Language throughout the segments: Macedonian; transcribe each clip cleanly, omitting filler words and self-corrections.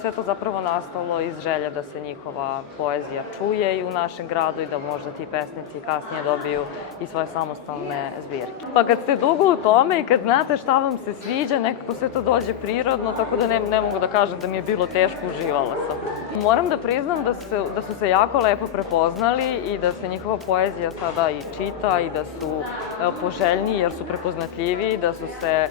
Sve to zapravo nastalo iz želje da se njihova poezija čuje i u našem gradu i da možda ti pesnici kasnije dobiju i svoje samostalne zbirke. Pa kad ste dugo u tome i kad znate šta vam se sviđa, nekako sve to dođe prirodno, tako da ne mogu da kažem da mi je bilo teško, uživala sam. Moram da priznam da su se jako lepo prepoznali i da se njihova poezija sada i čita i da su poželjniji jer su prepoznatljiviji, da su se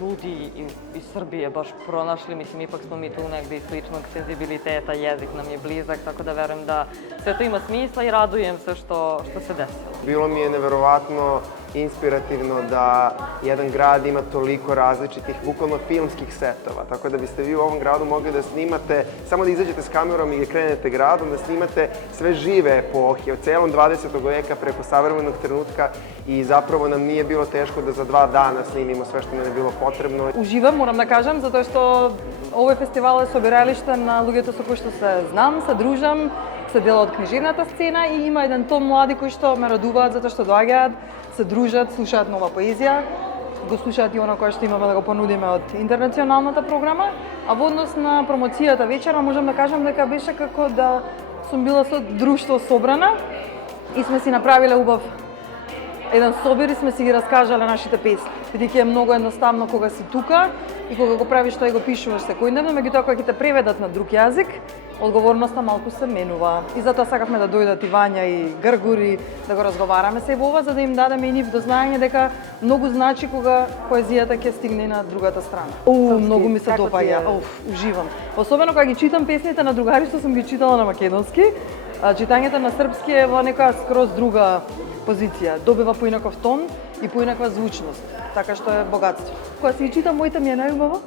ljudi iz Srbije baš pronašli, mislim, ipak smo mi tu negde iz sličnog senzibiliteta, jezik nam je blizak, tako da verujem da sve to ima smisla i radujem se što se desilo. Bilo mi je neverovatno inspirativno da jedan grad ima toliko različitih, bukvalno filmskih setova, tako da biste vi u ovom gradu mogli da snimate, samo da izađete s kamerom i da krenete gradom, da snimate sve žive epohe, od celom 20. veka preko savremenog trenutka i zapravo nam nije bilo teško da za 2 dana snimimo sve što nam je bilo potrebno. Уживам, морам да кажам, затоа што овој фестивал е собиралиште на луѓето со кои што се знам, се дружам, се дел од книжевната сцена и има еден том млади кои што ме радуваат затоа што доаѓаат, се дружат, слушаат нова поезија, го слушаат и она кое што имаме да го понудиме од интернационалната програма, а во однос на промоцијата вечера можам да кажам дека беше како да сум била со друштво собрана и сме си направиле убав еден собир и сме си ги раскажале нашите песни. Бидејќи е многу едноставно кога си тука и кога го правиш тоа и го пишуваш секојдневно, меѓутоа кога ќе те преведат на друг јазик, одговорноста малку се менува. И затоа сакавме да дојдат и Вања и Гргури, да го разговараме се во ова, за да им дадеме и нив до знаење дека многу значи кога поезијата ќе стигне на другата страна. Многу ми се допаѓа, уживам. Особено кога ги читам песните на другари што сум ги читала на македонски, читањето на српски е во нека скроз друга позиција. Добива поинаков тон и поинаква звучност, така што е богатство. Кога си читам, мојта ми е најубава,